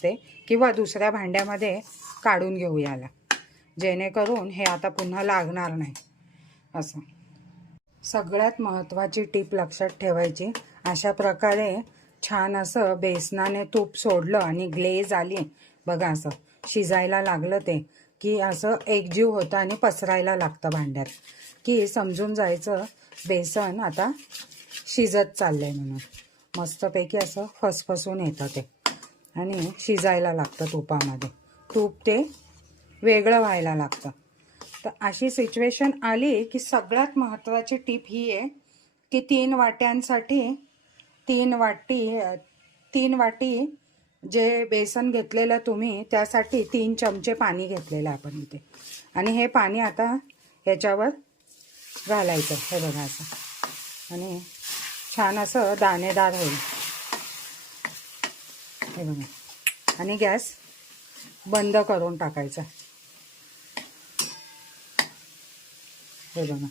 असते किंवा दुसऱ्या भांड्यामध्ये काढून घेऊ याला, जेणेकरून हे आता पुन्हा लागणार नाही. असं सगळ्यात महत्त्वाची टीप लक्षात ठेवायची. अशा प्रकारे छान असं बेसनाने तूप सोडलं आणि ग्लेज आली बघा, असं शिजायला लागलं ते की असं एकजीव होतं आणि पसरायला लागतं भांड्यात, की समजून जायचं बेसन आता शिजत चाललंय म्हणून. मस्तपैकी असं फसफसून येतं ते आणि शिजायला लागतं तुपामध्ये. तूप ते वेगळं व्हायला लागतं. तर अशी सिच्युएशन आली की सगळ्यात महत्त्वाची टीप ही आहे की 3 वाट्यांसाठी 3 वाटी जे बेसन घेतलेलं तुम्ही त्यासाठी 3 चमचे पाणी घेतलेलं आपण इथे. आणि हे पाणी आता ह्याच्यावर घालायचं, हे बघा असं, आणि छान असं दाणेदार होईल हे बघा. आणि गॅस बंद करून टाकायचा. हे बघा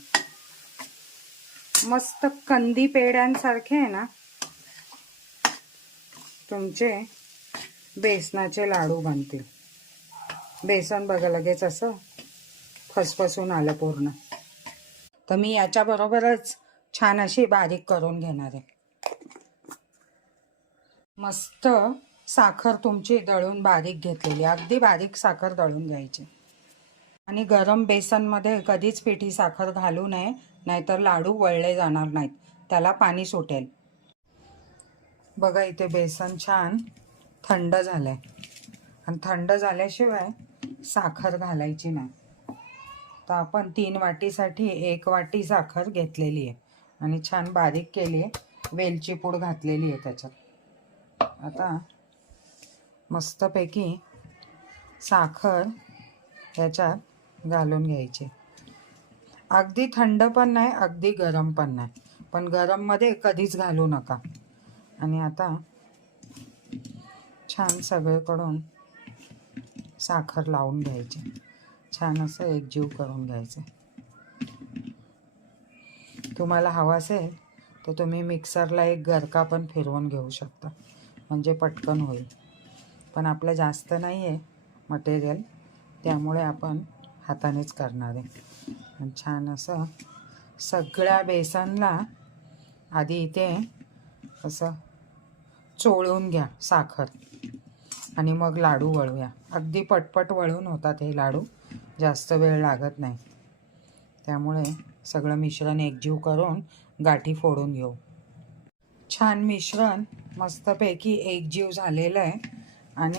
मस्त कंदी पेड्यांसारखे आहे ना तुमचे बेसनाचे लाडू बनतील. बेसन बघा लगेच असं फसफसून आलं पूर्ण. तर मी याच्याबरोबरच छान अशी बारीक करून घेणार आहे. मस्त साखर तुमची दळून बारीक घेतलेली, अगदी बारीक साखर दळून घ्यायची. आणि गरम बेसनमध्ये कधीच पिठी साखर घालू नये, नाहीतर लाडू वळले जाणार नाहीत, त्याला पाणी सुटेल. बघा इथे बेसन छान थंड झालंय आणि थंड झाल्याशिवाय साखर घालायची नाही. तर आपण 3 वाटीसाठी 1 वाटी साखर घेतलेली आहे आणि छान बारीक केली आहे. वेलची पूड घातलेली आहे त्याच्यात. आता मस्तपैकी साखर ह्याच्यात घालून घ्यायची. अगदी थंड पण नाही, अगदी गरम पण नाही, पण गरममध्ये कधीच घालू नका. आणि आता छान सगळीकडून साखर लावून घ्यायची, छान असं एकजीव करून घ्यायचं. तुम्हाला हवं असेल तर तुम्ही मिक्सरला एक गरका पण फिरवून घेऊ शकता, म्हणजे पटकन होईल. पण आपलं जास्त नाही आहे मटेरियल, त्यामुळे आपण हातानेच करणार आहे. आणि छान असं सगळ्या बेसनला आधी इथे असं चोळून घ्या साखर आणि मग लाडू वळूया. अगदी पटपट वळून होतात हे लाडू, जास्त वेळ लागत नाही. त्यामुळे सगळं मिश्रण एकजीव करून गाठी फोडून घेऊ. छान मिश्रण मस्तपैकी एकजीव झालेलं आहे.